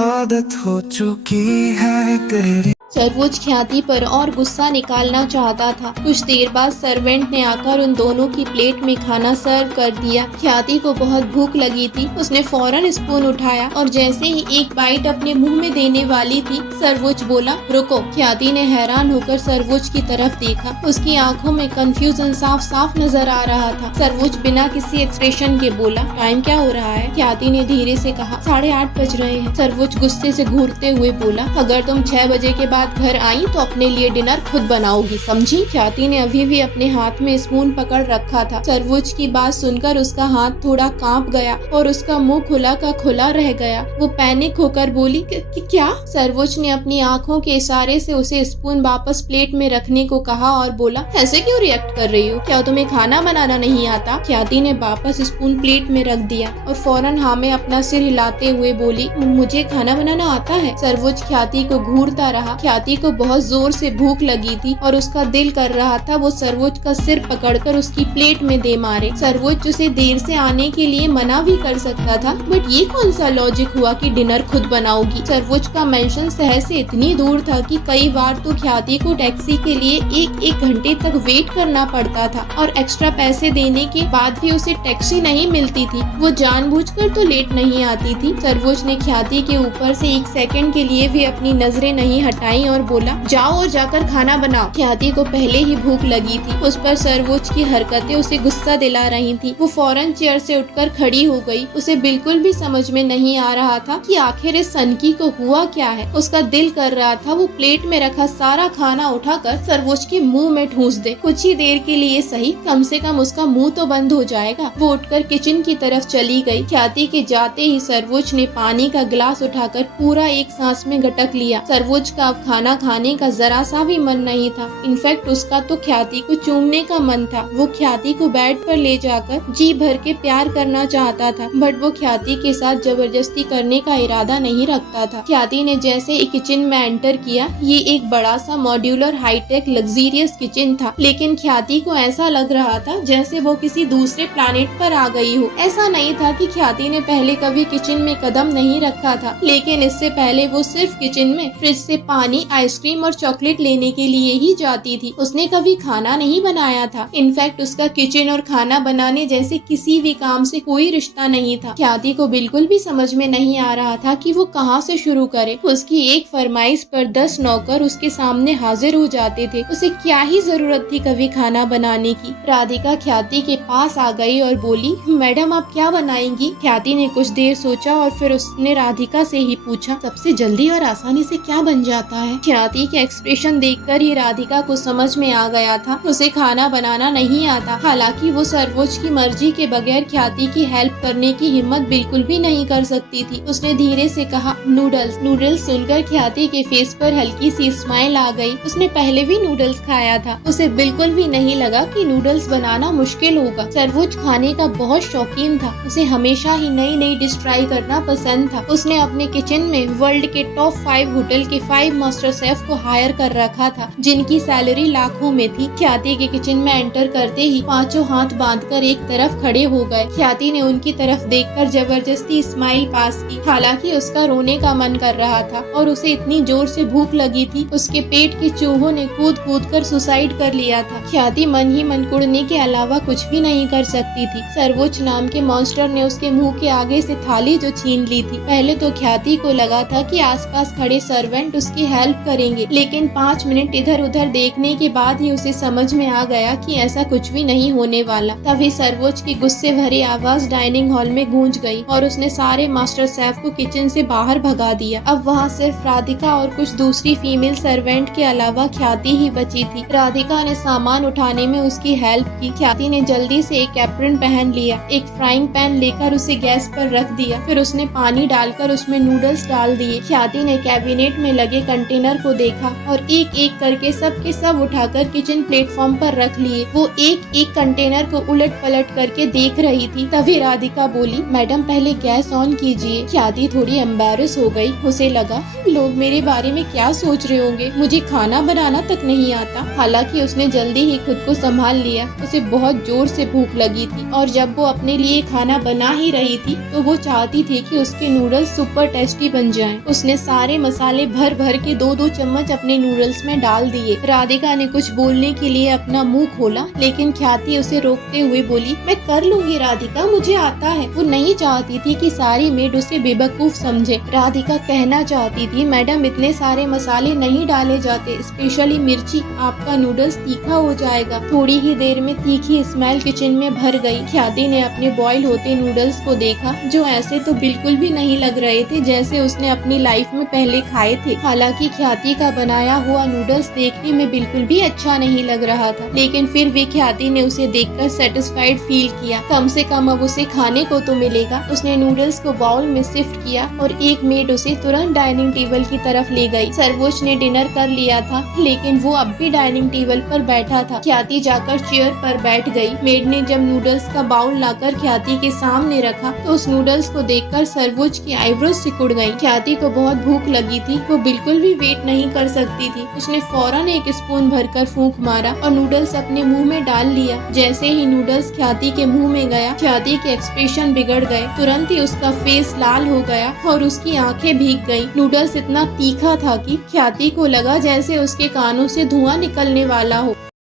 आदत हो चुकी है तेरी। सर्वोच्च ख्याति पर और गुस्सा निकालना चाहता था। कुछ देर बाद सर्वेंट ने आकर उन दोनों की प्लेट में खाना सर्व कर दिया। ख्याति को बहुत भूख लगी थी। उसने फौरन स्पून उठाया और जैसे ही एक बाइट अपने मुंह में देने वाली थी, सर्वोच्च बोला, रुको। ख्याति ने हैरान होकर सर्वोच्च की तरफ देखा। उसकी आंखों में कंफ्यूजन साफ साफ नजर आ रहा था। सर्वोच्च बिना किसी एक्सप्रेशन के बोला, टाइम क्या हो रहा है? ख्याति ने धीरे से कहा, 8:30 बज रहे हैं। सर्वोच्च गुस्से से घूरते हुए बोला, अगर तुम 6 बजे के बाद घर आई तो अपने लिए डिनर खुद बनाओगी, समझी? ख्याति ने अभी भी अपने हाथ में स्पून पकड़ रखा था। सर्वोच्च की बात सुनकर उसका हाथ थोड़ा कांप गया और उसका मुंह खुला का खुला रह गया। वो पैनिक होकर बोली, क्या? सर्वोच्च ने अपनी आंखों के इशारे से उसे स्पून वापस प्लेट में रखने को कहा और बोला, ऐसे क्यों रिएक्ट कर रही हो? क्या तुम्हें खाना बनाना नहीं आता? ख्याति ने वापस स्पून प्लेट में रख दिया और फौरन हाँ में अपना सिर हिलाते हुए बोली, मुझे खाना बनाना आता है। सर्वोच्च ख्याति को घूरता रहा। ख्याति को बहुत जोर से भूख लगी थी और उसका दिल कर रहा था वो सर्वोच्च का सिर पकड़कर उसकी प्लेट में दे मारे। सर्वोच्च उसे देर से आने के लिए मना भी कर सकता था, बट ये कौन सा लॉजिक हुआ कि डिनर खुद बनाओगी? सर्वोच्च का मेंशन शहर से इतनी दूर था कि कई बार तो ख्याति को टैक्सी के लिए एक घंटे तक वेट करना पड़ता था और एक्स्ट्रा पैसे देने के बाद भी उसे टैक्सी नहीं मिलती थी। वो जानबूझकर तो लेट नहीं आती थी। सर्वोच्च ने ख्याति के ऊपर से 1 सेकंड के लिए भी अपनी नजरें नहीं हटाई और बोला, जाओ और जाकर खाना बनाओ। ख्याति को पहले ही भूख लगी थी। उस पर सर्वोच्च की हरकतें उसे गुस्सा दिला रही थी। वो फौरन चेयर से उठकर खड़ी हो गई। उसे बिल्कुल भी समझ में नहीं आ रहा था कि आखिर इस सनकी को हुआ क्या है। उसका दिल कर रहा था वो प्लेट में रखा सारा खाना उठाकर सर्वोच्च के मुंह में ठूंस दे। कुछ ही देर के लिए सही, कम से कम उसका मुंह तो बंद हो जाएगा। वो उठकर किचन की तरफ चली गई। ख्याति के जाते ही सर्वोच्च ने पानी का गिलास उठाकर पूरा एक सांस में गटक लिया। सर्वोच्च का अब खाना खाने का जरा सा भी मन नहीं था। इनफैक्ट उसका तो ख्याति को चूमने का मन था। वो ख्याति को बेड पर ले जाकर जी भर के प्यार करना चाहता था, बट वो ख्याति के साथ जबरदस्ती करने का इरादा नहीं रखता था। ख्याति ने जैसे ही किचन में एंटर किया, ये एक बड़ा सा मॉड्यूलर हाईटेक लग्जरियस किचन था, लेकिन ख्याति को ऐसा लग रहा था जैसे वो किसी दूसरे प्लानेट पर आ गई हो। ऐसा नहीं था कि ख्याति ने पहले कभी किचन में कदम नहीं रखा था, लेकिन इससे पहले वो सिर्फ किचन में फ्रिज से पानी, आइसक्रीम और चॉकलेट लेने के लिए ही जाती थी। उसने कभी खाना नहीं बनाया था। इनफैक्ट उसका किचन और खाना बनाने जैसे किसी भी काम से कोई रिश्ता नहीं था। ख्याति को बिल्कुल भी समझ में नहीं आ रहा था कि वो कहाँ से शुरू करे। उसकी एक फरमाइश पर 10 नौकर उसके सामने हाजिर हो जाते थे। उसे क्या ही जरूरत थी कभी खाना बनाने की। राधिका ख्याति के पास आ गई और बोली, मैडम आप क्या बनाएंगी? ख्याति ने कुछ देर सोचा और फिर उसने राधिका से ही पूछा, सबसे जल्दी और आसानी से क्या बन जाता है? ख्याति के एक्सप्रेशन देखकर ही राधिका को समझ में आ गया था उसे खाना बनाना नहीं आता। हालांकि वो सर्वोच्च की मर्जी के बगैर ख्याति की हेल्प करने की हिम्मत बिल्कुल भी नहीं कर सकती थी। उसने धीरे से कहा, नूडल्स। नूडल्स सुनकर ख्याति के फेस पर हल्की सी स्माइल आ गई। उसने पहले भी नूडल्स खाया था। उसे बिल्कुल भी नहीं लगा कि नूडल्स बनाना मुश्किल होगा। सर्वोच्च खाने का बहुत शौकीन था। उसे हमेशा ही नई नई डिश ट्राई करना पसंद था। उसने अपने किचन में वर्ल्ड के टॉप 5 होटल के 5 मास्टर शेफ को हायर कर रखा था, जिनकी सैलरी लाखों में थी। ख्याति के किचन में एंटर करते ही पांचों हाथ बांधकर एक तरफ खड़े हो गए। ख्याति ने उनकी तरफ देखकर जबरदस्ती स्माइल पास की। हालांकि उसका रोने का मन कर रहा था और उसे इतनी जोर से भूख लगी थी, उसके पेट के चूहों ने कूद कूद कर सुसाइड कर लिया था। ख्याति मन ही मन कुड़ने के अलावा कुछ भी नहीं कर सकती थी। सर्वोच्च नाम के मॉन्स्टर ने उसके मुंह के आगे से थाली जो छीन ली थी। पहले तो ख्याति को लगा था कि आसपास खड़े सर्वेंट उसकी हेल्प करेंगे, लेकिन 5 मिनट इधर उधर देखने के बाद ही उसे समझ में आ गया कि ऐसा कुछ भी नहीं होने वाला। तभी सर्वोच्च की गुस्से भरी आवाज डाइनिंग हॉल में गूंज गई और उसने सारे मास्टर शेफ को किचन से बाहर भगा दिया। अब वहाँ सिर्फ राधिका और कुछ दूसरी फीमेल सर्वेंट के अलावा ख्याति ही बची थी। राधिका ने सामान उठाने में उसकी हेल्प की। ख्याति ने जल्दी से एक एप्रन पहन लिया, एक फ्राइंग पैन लेकर उसे गैस पर रख दिया, फिर उसने पानी डालकर उसमें नूडल्स डाल दिए। ख्याति ने कैबिनेट में लगे कंटेनर को देखा और एक एक करके सब के सब उठाकर किचन प्लेटफॉर्म पर रख लिए। वो एक एक कंटेनर को उलट पलट करके देख रही थी। तभी राधिका बोली, मैडम पहले गैस ऑन कीजिए। ख्याति थोड़ी एम्बैरेस हो गई। उसे लगा लोग मेरे बारे में क्या सोच रहे होंगे, मुझे खाना बनाना तक नहीं आता। हालांकि उसने जल्दी ही खुद को संभाल लिया। उसे बहुत जोर से भूख लगी थी और जब वो अपने लिए खाना बना ही रही थी तो वो चाहती थी कि उसके नूडल्स सुपर टेस्टी बन जाएं। उसने सारे मसाले भर भर के 2-2 चम्मच अपने नूडल्स में डाल दिए। राधिका ने कुछ बोलने के लिए अपना मुंह खोला, लेकिन ख्याति उसे रोकते हुए बोली, मैं कर लूंगी राधिका, मुझे आता है। वो नहीं चाहती थी कि सारी मेड उसे बेवकूफ समझे। राधिका कहना चाहती थी, मैडम इतने सारे मसाले नहीं डाले जाते, स्पेशली मिर्ची, आपका नूडल्स तीखा हो जाएगा। थोड़ी ही देर में तीखी स्मेल किचन में भर गई। ख्याति ने अपने बॉईल होते नूडल्स को देखा, जो ऐसे तो बिल्कुल भी नहीं लग रहे थे जैसे उसने अपनी लाइफ में पहले खाए थे। हालांकि ख्याति का बनाया हुआ नूडल्स देखने में बिल्कुल भी अच्छा नहीं लग रहा था, लेकिन फिर भी ख्याति ने उसे देखकर सेटिस्फाइड फील किया। कम से कम अब उसे खाने को तो मिलेगा। उसने नूडल्स को बाउल में शिफ्ट किया और एक मेड उसे तुरंत डाइनिंग टेबल की तरफ ले गई। सर्वोच ने डिनर कर लिया था, लेकिन वो अब भी डाइनिंग टेबल पर बैठा था। ख्याति जाकर चेयर पर बैठ गई। मेड ने जब नूडल्स का बाउल लाकर ख्याति के सामने रखा तो उस नूडल्स को देखकर सर्वोच की आईब्रोज सिकुड़ गई। ख्याति को बहुत भूख लगी थी, वो बिल्कुल भी वेट नहीं कर सकती थी। उसने फौरन एक स्पून भरकर फूंक मारा और नूडल्स अपने मुंह में डाल लिया। जैसे ही नूडल्स ख्याति के मुंह में गया, ख्याति के एक्सप्रेशन बिगड़ गए। तुरंत ही उसका फेस लाल हो गया और उसकी आंखें भीग गईं। नूडल्स इतना तीखा था कि ख्याति को लगा जैसे उसके कानों से धुआं निकलने वाला हो।